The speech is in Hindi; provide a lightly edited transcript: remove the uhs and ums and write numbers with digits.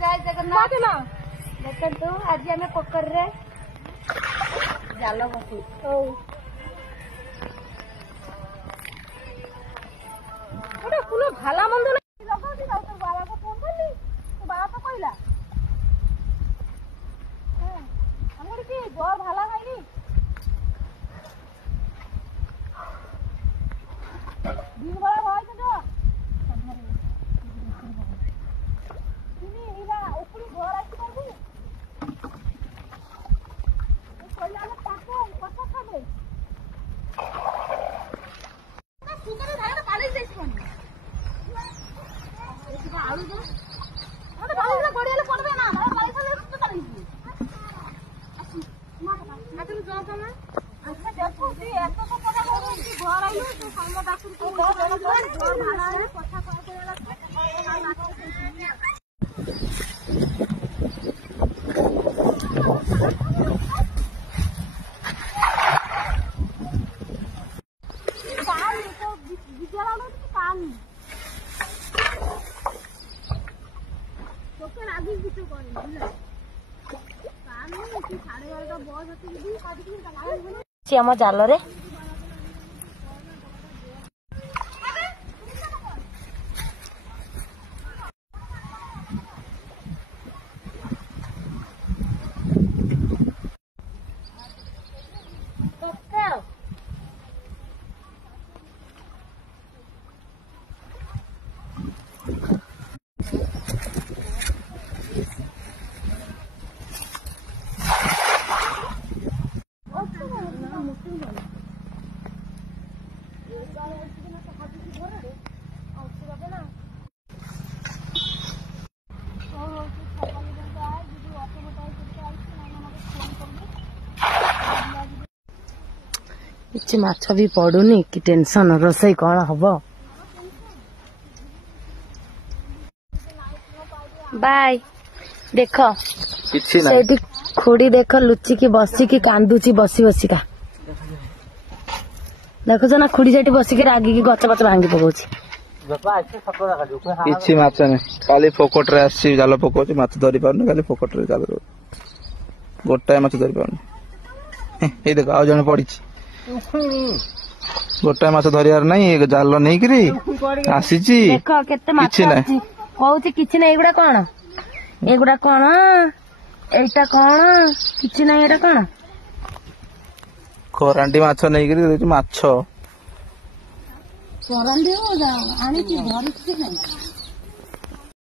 जय जगन्नाथ देखो आज आम पोखरी जाल बसु गोटे फुल भाला मंद बाबा को फोन कली तो बाबा तो कहला हमर की जोर भाला खाइनी दिन बड़ा भाई तो ऊपर घर आसी पारबू कहला कथा खाबे सुगर धान पाली देछ कोनी आलू दो हम पाली गड़ियाले पड़बे ना हमरा पाली खाले तो पाली आतु जो कमा अच्छा देखो ती एत तो पता करू कि घर आइलो तो सामने डाकू तो घर भाड़ा है कथा कहला आम जाल रे କିଛି ମାଛ ବି ପଡୁନି କି ଟେନସନ ରୋଷେଇ କଣ ହବ ବାଇ ଦେଖ ସେଇଠି ଖୁଡି ଦେଖ ଲୁଚିକି ବସିକି କାନ୍ଦୁଛି ବସି ବସିକା ଦେଖୁଛ ନା ଖୁଡି ସେଠି ବସିକି ରାଗିକି ଗଛ ପଛ ଭାଙ୍ଗି ପକଉଛି କିଛି ମାଛ ନାହିଁ କାଲି ଫୋକଟରେ ଆସିଛି ଜାଲ ପକଉଛି ମାଛ ଧରି ପାରୁନି କାଲି ଫୋକଟରେ ଜାଲ ଗୋଟାଏ ମାଛ ଧରି ପାରୁନି ଏଇ ଦେଖ ଆଉ ଜଣେ ପଡିଛି ଗୋଟାଏ ମାଛ ଧରିବାର ନାହିଁ ଜାଲ ନେଇକିରି ଆସିଛି କିଛି ନାହିଁ କହୁଛି କିଛି ନାହିଁ ଏଗୁଡା କଣ ଏଗୁଡା କଣ ଏଇଟା କଣ କିଛି ନାହିଁ ଏଇଟା କଣ କରାଣ୍ଡି ମାଛ ନେଇକିରି ମାଛ କରାଣ୍ଡି ଆଣିଛି ଧରିଛି